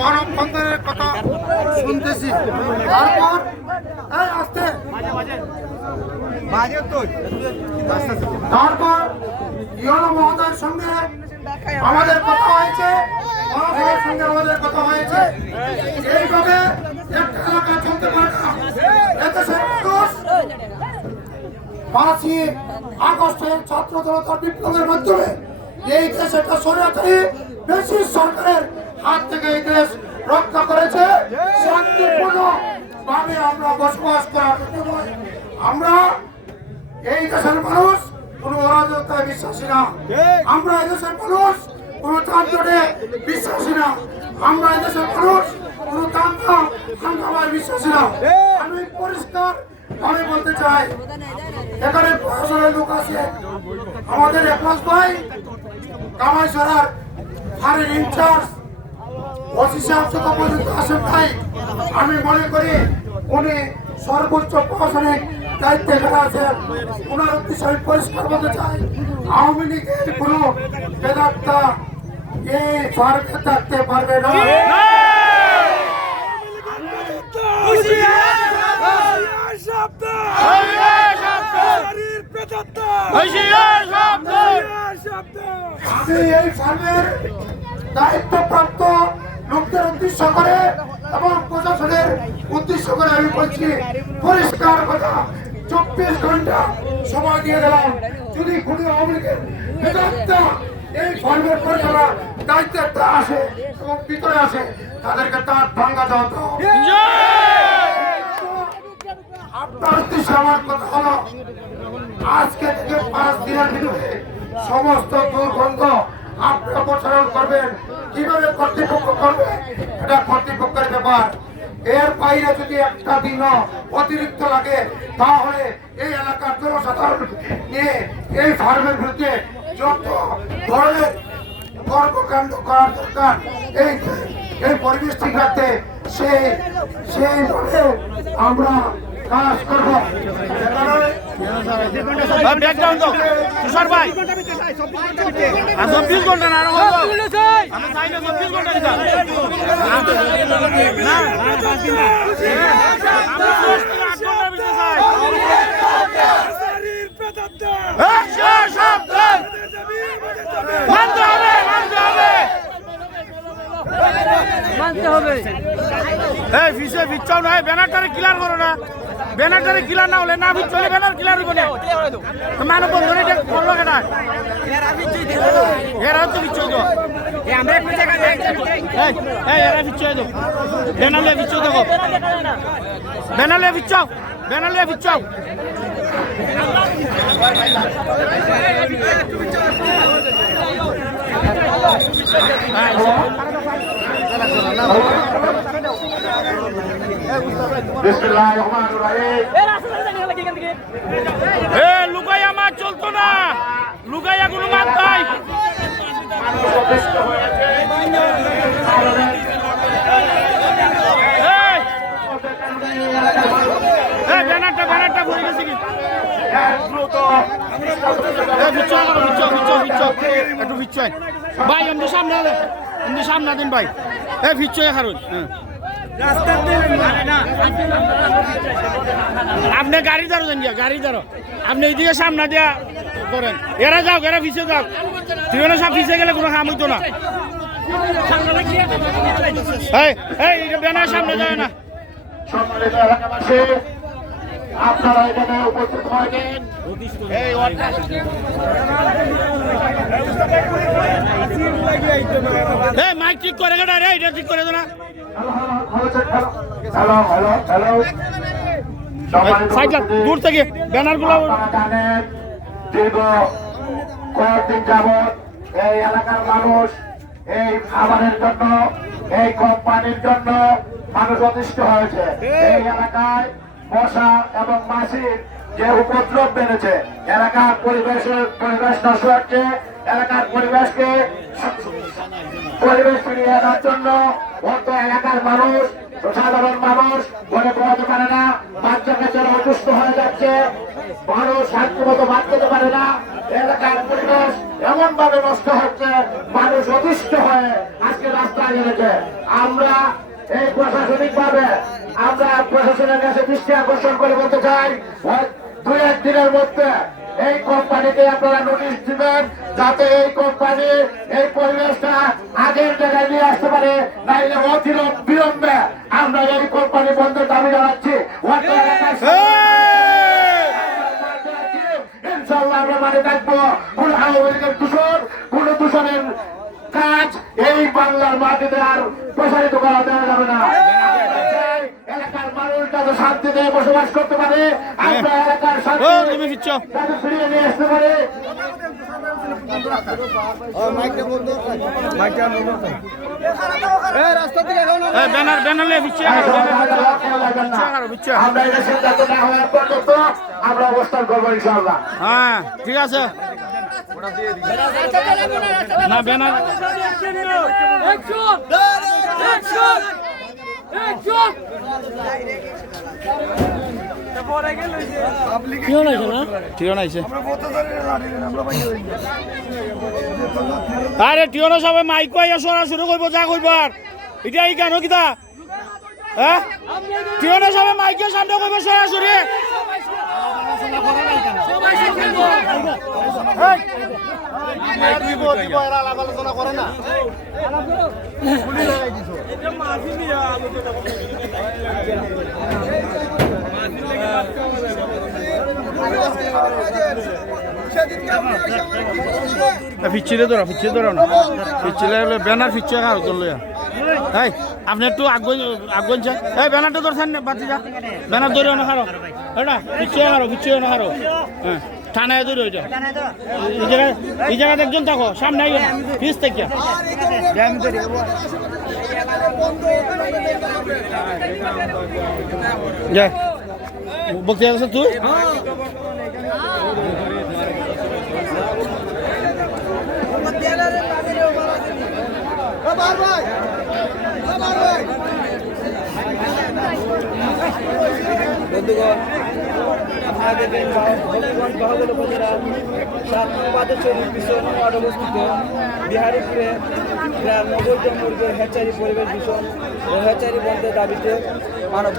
মানববন্ধনের কথা শুনতেছি। তারপর আসতে তারপর ইউনো মহোদয়ের সঙ্গে আমাদের কথা হয়েছে, মহাসভার সঙ্গে আমাদের কথা হয়েছে। এইভাবে একটা এলাকা চলতে পারে না। এদেশের মানুষ 5ই আগস্টের ছাত্র জনতার বিপ্লবের মাধ্যমে এই দেশ একটা স্বৈরাচারী ব্রিটিশ সরকারের হাত থেকে এই দেশ রক্ষা করেছে। শান্তিপূর্ণ ভাবে আমরা বসবাস করার জন্য আমরা এই দেশের মানুষ কোন অরাজকতায় বিশ্বাসী না। আমরা এই দেশের মানুষ কোন যানজটে বিশ্বাসী না। আমরা এই দেশের মানুষ কোন দাঙ্গা হাঙ্গামায় বিশ্বাসী না। আমি পরিষ্কার আমি বলতে চাই, এখানে প্রশাসনের লোক আছে, আমাদের একমাস ভাই কামাইছড়ার ফাঁড়ির ইনচার্জ ওসি সাহেব যত পর্যন্ত আসেন ভাই, আমি মনে করি উনি সর্বোচ্চ প্রশাসনিক দায়িত্বে আছেন। ওনার উদ্দেশ্যে আমি পরিষ্কার বলতে চাই, আওয়ামী লীগের কোন বেদাত্তা এই ফার্মে থাকতে পারবে না। আমি এই ফার্মের দায়িত্বপ্রাপ্ত লোকদের উদ্দেশ্য করে এবং প্রশাসনের উদ্দেশ্য করে আমি বলছি পরিষ্কার কথা, 24 ঘন্টা সময় দিয়ে দিলাম। যদি কোনো আওয়ামী লীগের বেদাত্তা এই ফার্মের পরিচালনা দায়িত্বটা আসে এবং ভিতরে আসে, তাদেরকে তার ভাঙ্গা দেওয়া হবে। আপনার উদ্দেশ্যে আমার কথা হলো, আজকে থেকে 5 দিনের ভিতরে সমস্ত দুর্গন্ধ আপনারা প্রচারণ করবেন। কিভাবে কর্তৃপক্ষ করবে এটা কর্তৃপক্ষের ব্যাপার। এর বাইরে যদি একটা দিন অতিরিক্ত লাগে তাহলে এই এলাকার জনসাধারণ নিয়ে এই ফার্মের বিরুদ্ধে যত ধরনের কর্মকাণ্ড করার দরকার এই পরিবেশ ঠিক রাখতে সেইভাবে আমরা কাজ করবো। তুষার ভাই 24 ঘন্টা না মানতে হবে। এই ফিসে ভিচ্ছাও না, ব্যানারটারে ক্লিয়ার করো না। ব্যানারটারে ক্লিয়ার না হলে না চলে, ব্যানার ক্লিয়ার করো না। মানব বন্ধনে এটা করলো কেন? এরা তো বিচ্ছুই তো আমরা একটু জায়গা যাই। এই এরা বিচ্ছুই তো ব্যানারলে বিচ্ছুই দেখো, ব্যানারলে বিচ্ছাও, ব্যানারলে বিচ্ছাও। লুকাইয়া মাছ চলতো না, লুকাইয়া কোনো মাছ নাই। ব্যানারটা ব্যানারটা ভরে গেছে কি? একটু ভিচ্ছয় ভাই, এমনি সামনে এমনি সামনে দিন ভাই। এ ভিচ্ছয় কারণ আপনি গাড়ি ধরো দেন, গাড়ি ধরো আপনি এইদিকে সামনে দিয়া করেন। এরা যাও, এরা পিছিয়ে যাও। তুই সব পিছিয়ে গেলে কোনো কাম হইতো না। ব্যানার সামনে যায় না। সম্মানিত এলাকাবাসী, আপনারা এখানে উপস্থিত হয়েছেন। মাইক ঠিক করে গেটা রে, এটা ঠিক করে দো না। দূর থেকে ব্যানার গুলো জানেন, দীর্ঘ কয়েকদিন যাবৎ এই এলাকার মানুষ এই খাবারের জন্য, এই কোম্পানির জন্য মানুষ অতিষ্ঠ হয়েছে। এই এলাকায় মশা এবং মাছির যে উপদ্রব বেড়েছে, এলাকার পরিবেশ নষ্ট হচ্ছে। এলাকার পরিবেশ ফিরিয়ে আনার জন্য অত এলাকার মানুষ, সাধারণ মানুষ ঘরে পড়াতে পারে না, বাচ্চা কাচ্চারা অসুস্থ হয়ে যাচ্ছে, মানুষ শান্তি মতো ভাত খেতে পারে না। এলাকার পরিবেশ এমন ভাবে নষ্ট হচ্ছে, মানুষ অতিষ্ঠ হয়ে আজকে রাস্তায় নেমেছে। আমরা এই প্রশাসনিক ভাবে আমরা প্রশাসনের কাছে দৃষ্টি আকর্ষণ করে বলতে চাই, 2-1 দিনের মধ্যে এই কোম্পানিকে আপনারা নোটিশ দিবেন, যাতে এই কোম্পানি এই পরিবেশটা আগের জায়গায় নিয়ে আসতে পারে। নাইলে বিলম্বে আমরা এই কোম্পানি বন্ধের দাবি জানাচ্ছি। ইনশাল্লাহ আমরা মানে থাকবো। কোন আওয়ামী লীগের দূষণ, কোন দূষণের কাজ এই বাংলার মাটিতে আর প্রসারিত করা দেওয়া যাবে না। এলাকার মানুষ যাতে শান্তিতে বসবাস করতে পারে, আমরা এলাকার শান্তি যাতে ফিরিয়ে নিয়ে আসতে পারে। আমরা এটা সিদ্ধান্ত না হওয়া পর্যন্ত আমরা অবস্থান করবো ইনশাআল্লাহ। হ্যাঁ ঠিক আছে না ব্যানার আরে টিওনো সবাই মাইক আইয়া সরাসরি কইব যা কইবার এটা এই কেন কিতা হ্যাঁ টিওনো সবাই মাইকের সামনে কইব সরাসরি আলোচনা করে না ফিচ্ছিলে ধরো না ফিচ্ছিলে ব্যানার ফিচ্ছে কারো তোর লইয়া এই আপনি একটু আগুন চান এই ব্যানারটা ধরছেন না বাতি যা ব্যানার ধরেও না কারো এটা ফিচ্ছে না কারো হ্যাঁ থানায় ধরে ওইটা এই জায়গায় একজন থাকো সামনে আইও না ফিস থেকে বলতে যাচ্ছ তুই বন্ধুগণ আপনাদের বাহুবল উপজেলার 7 নং বাদেশ্বরীর পিছনে অবস্থিত বিহারীপুরে প্রায় 90জন মুরগির হ্যাচারি পরিবেশ দূষণ ও হ্যাচারি বন্ধের দাবিতে মানব